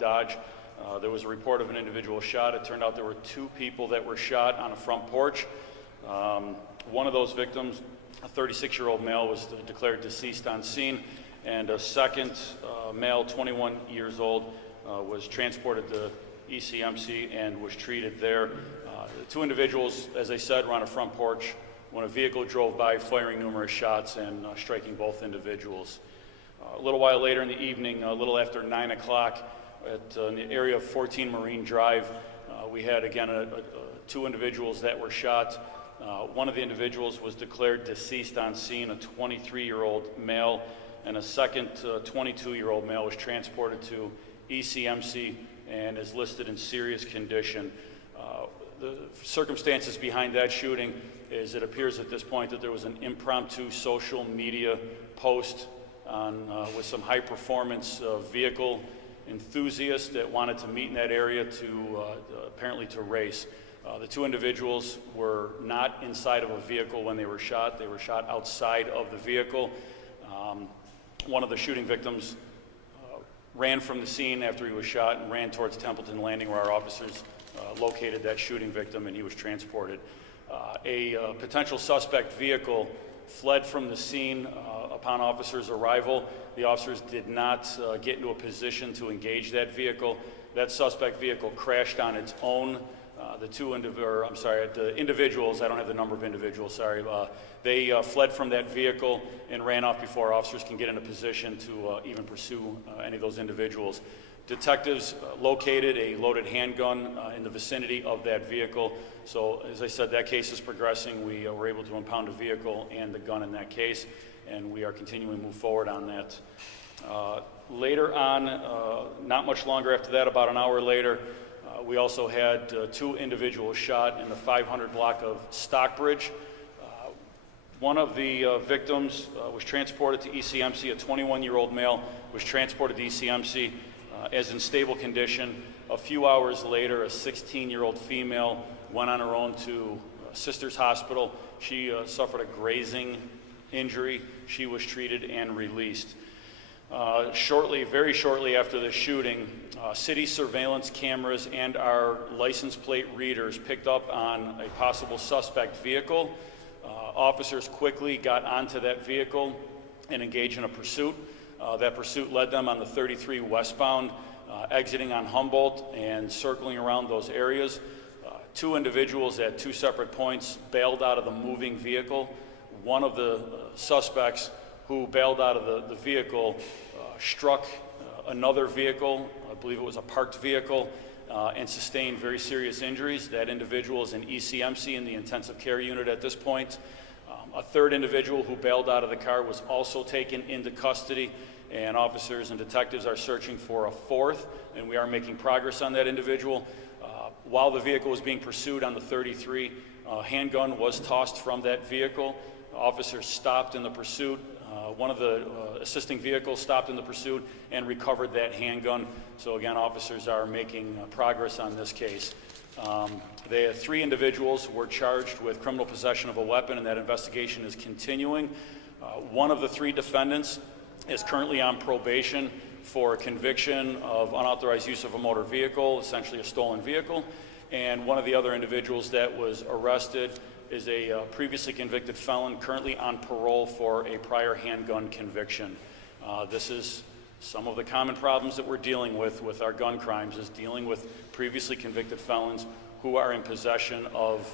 Dodge. There was a report of an individual shot. It turned out there were 2 people that were shot on a front porch. One of those victims, a 36-year-old male, was declared deceased on scene, and a second male, 21 years old, was transported to ECMC and was treated there. The 2 individuals, as I said, were on a front porch when a vehicle drove by, firing numerous shots and striking both individuals. A little while later in the evening, a little after 9 o'clock, in the area of 14 Marine Drive, we had again 2 individuals that were shot. One of the individuals was declared deceased on scene, a 23-year-old male, and a second 22-year-old male was transported to ECMC and is listed in serious condition. The circumstances behind that shooting is it appears at this point that there was an impromptu social media post with some high-performance vehicle enthusiasts that wanted to meet in that area to apparently to race. The 2 individuals were not inside of a vehicle when they were shot. They were shot outside of the vehicle. One of the shooting victims ran from the scene after he was shot and ran towards Templeton Landing, where our officers located that shooting victim, and he was transported. A potential suspect vehicle fled from the scene upon officers' arrival. The officers did not get into a position to engage that vehicle. That suspect vehicle crashed on its own. The individuals, I don't have the number of individuals, sorry, they fled from that vehicle and ran off before officers can get in a position to even pursue any of those individuals. Detectives located a loaded handgun in the vicinity of that vehicle. So, as I said, that case is progressing. We were able to impound a vehicle and the gun in that case, and we are continuing to move forward on that. Later on, not much longer after that, about an hour later, we also had 2 individuals shot in the 500 block of Stockbridge. One of the victims was transported to ECMC. A 21-year-old male was transported to ECMC as in stable condition. A few hours later, a 16-year-old female went on her own to Sisters Hospital. She suffered a grazing injury. She was treated and released. Very shortly after the shooting, city surveillance cameras and our license plate readers picked up on a possible suspect vehicle. Officers quickly got onto that vehicle and engaged in a pursuit. That pursuit led them on the 33 westbound, exiting on Humboldt and circling around those areas. 2 individuals at 2 separate points bailed out of the moving vehicle. One of the suspects who bailed out of the vehicle struck another vehicle, I believe it was a parked vehicle, and sustained very serious injuries. That individual is in ECMC in the intensive care unit at this point. A 3rd individual who bailed out of the car was also taken into custody, and officers and detectives are searching for a 4th, and we are making progress on that individual. While the vehicle was being pursued on the 33, a handgun was tossed from that vehicle. Officers stopped in the pursuit. One of the assisting vehicles stopped in the pursuit and recovered that handgun. So again, officers are making progress on this case. 3 individuals were charged with criminal possession of a weapon, and that investigation is continuing. One of the 3 defendants is currently on probation for conviction of unauthorized use of a motor vehicle, essentially a stolen vehicle. And one of the other individuals that was arrested is a previously convicted felon currently on parole for a prior handgun conviction. This is some of the common problems that we're dealing with our gun crimes, is dealing with previously convicted felons who are in possession of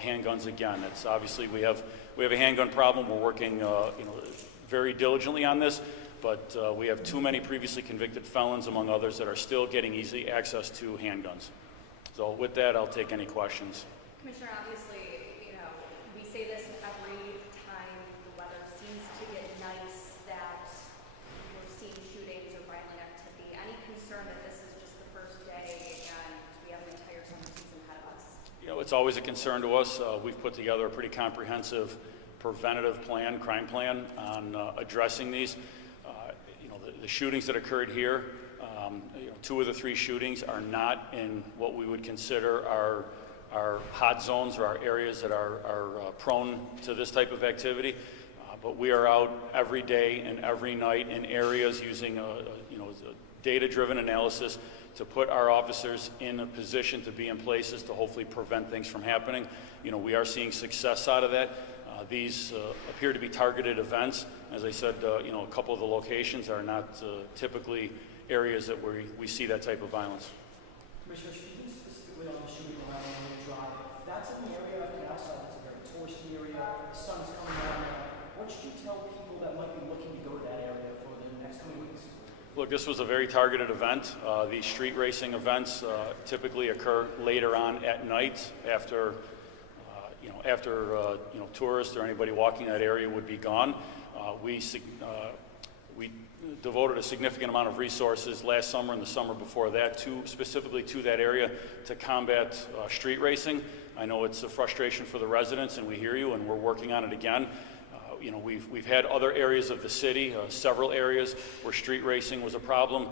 handguns again. It's obviously we have a handgun problem. We're working very diligently on this, but we have too many previously convicted felons, among others, that are still getting easy access to handguns. So with that, I'll take any questions. Commissioner, obviously, we say this every time the weather seems to get nice, that we're seeing shootings or violent activity. Any concern that this is just the first day and we have an entire summer season ahead of us? It's always a concern to us. We've put together a pretty comprehensive preventative plan, crime plan, on addressing these. The shootings that occurred here, 2 of the 3 shootings are not in what we would consider our hot zones or our areas that are prone to this type of activity. But we are out every day and every night in areas using data-driven analysis to put our officers in a position to be in places to hopefully prevent things from happening. You know, we are seeing success out of that. These appear to be targeted events. As I said, you know, a couple of the locations are not typically areas that we see that type of violence. Commissioner, speaking specifically on the shooting around Marine Drive, that's in the area of Canalside. It's a very touristy area. The sun's coming down there. What should you tell people that might be looking to go to that area for the next coming weeks? Look, this was a very targeted event. These street racing events typically occur later on at night after tourists or anybody walking that area would be gone. We devoted a significant amount of resources last summer and the summer before that specifically to that area to combat street racing. I know it's a frustration for the residents, and we hear you, and we're working on it again. You know, we've had other areas of the city, several areas where street racing was a problem.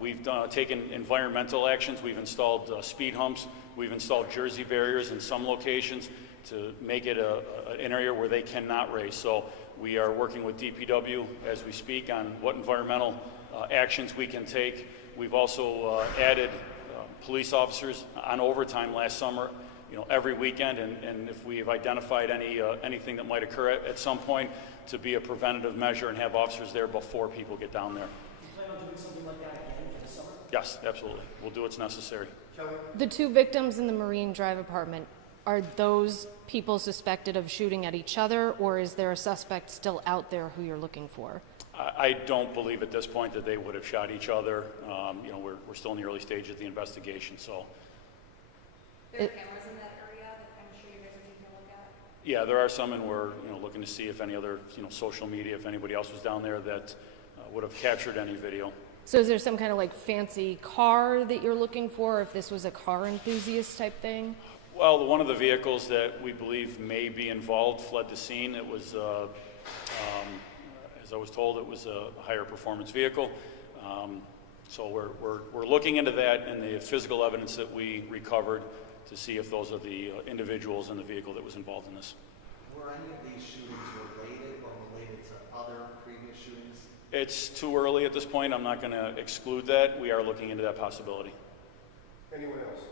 We've taken environmental actions. We've installed speed humps. We've installed jersey barriers in some locations to make it an area where they cannot race. So we are working with DPW as we speak on what environmental actions we can take. We've also added police officers on overtime last summer, you know, every weekend, and if we have identified anything that might occur at some point, to be a preventative measure and have officers there before people get down there. Do you plan on doing something like that again for the summer? Yes, absolutely. We'll do what's necessary. The 2 victims in the Marine Drive apartment, are those people suspected of shooting at each other, or is there a suspect still out there who you're looking for? I don't believe at this point that they would have shot each other. You know, we're still in the early stage of the investigation, so. There are cameras in that area that I'm sure you guys are taking a look at. Yeah, there are some, and we're looking to see if any other social media, if anybody else was down there that would have captured any video. So is there some kind of like fancy car that you're looking for, if this was a car enthusiast type thing? Well, one of the vehicles that we believe may be involved fled the scene. It was, as I was told, it was a higher performance vehicle. So we're looking into that and the physical evidence that we recovered to see if those are the individuals in the vehicle that was involved in this. Were any of these shootings related or related to other previous shootings? It's too early at this point. I'm not going to exclude that. We are looking into that possibility. Anyone else?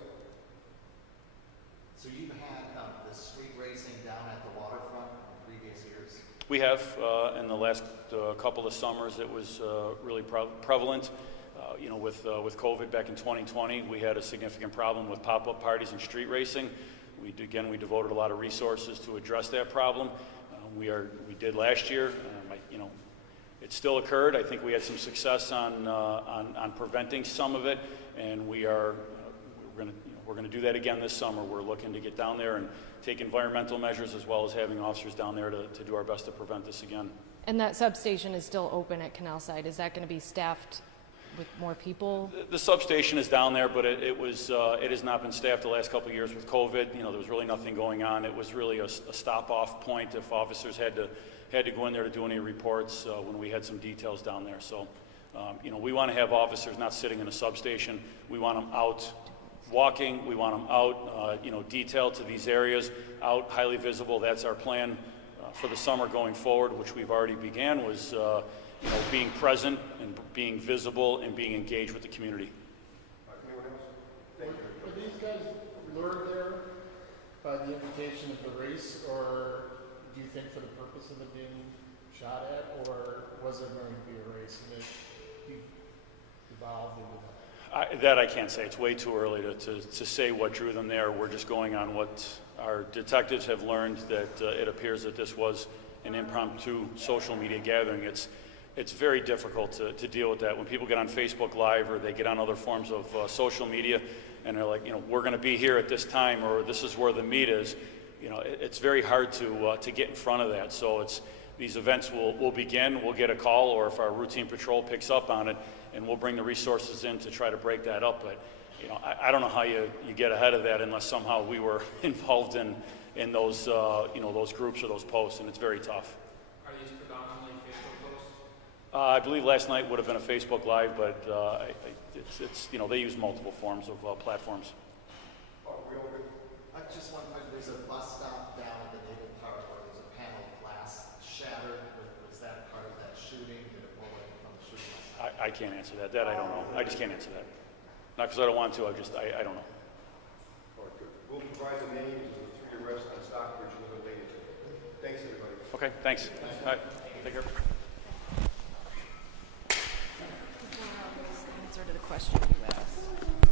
So you've had the street racing down at the waterfront in previous years? We have. In the last couple of summers, it was really prevalent. With COVID back in 2020, we had a significant problem with pop-up parties and street racing. We devoted a lot of resources to address that problem. We did last year. It still occurred. I think we had some success on preventing some of it, and we're going to do that again this summer. We're looking to get down there and take environmental measures, as well as having officers down there to do our best to prevent this again. And that substation is still open at Canalside. Is that going to be staffed with more people? The substation is down there, but it has not been staffed the last couple of years with COVID. There was really nothing going on. It was really a stop-off point if officers had to go in there to do any reports when we had some details down there. So, we want to have officers not sitting in a substation. We want them out walking. We want them out, detailed to these areas, out highly visible. That's our plan for the summer going forward, which we've already began, was being present and being visible and being engaged with the community. Anyone else? Thank you. Were these guys lured there by the invitation of the race, or do you think for the purpose of it being shot at, or was it going to be a race and it evolved into that? That I can't say. It's way too early to say what drew them there. We're just going on what our detectives have learned, that it appears that this was an impromptu social media gathering. It's very difficult to deal with that. When people get on Facebook Live or they get on other forms of social media and they're like, we're going to be here at this time, or this is where the meet is, it's very hard to get in front of that. So these events will begin, we'll get a call, or if our routine patrol picks up on it, and we'll bring the resources in to try to break that up. But I don't know how you get ahead of that unless somehow we were involved in those those groups or those posts, and it's very tough. Are these predominantly Facebook posts? I believe last night would have been a Facebook Live, but they use multiple forms of platforms. Oh, we all good? Just one point, there's a bus stop down at the Naval Park where there's a panel of glass shattered. Was that part of that shooting? Did it pull in from the shooting? I can't answer that. That I don't know. I just can't answer that. Not because I don't want to, I don't know. All right, good. We'll provide the names of the 3 arrests on Stockbridge a little bit later. Thanks, everybody. Okay, thanks. All right, take care. Answer to the question you asked.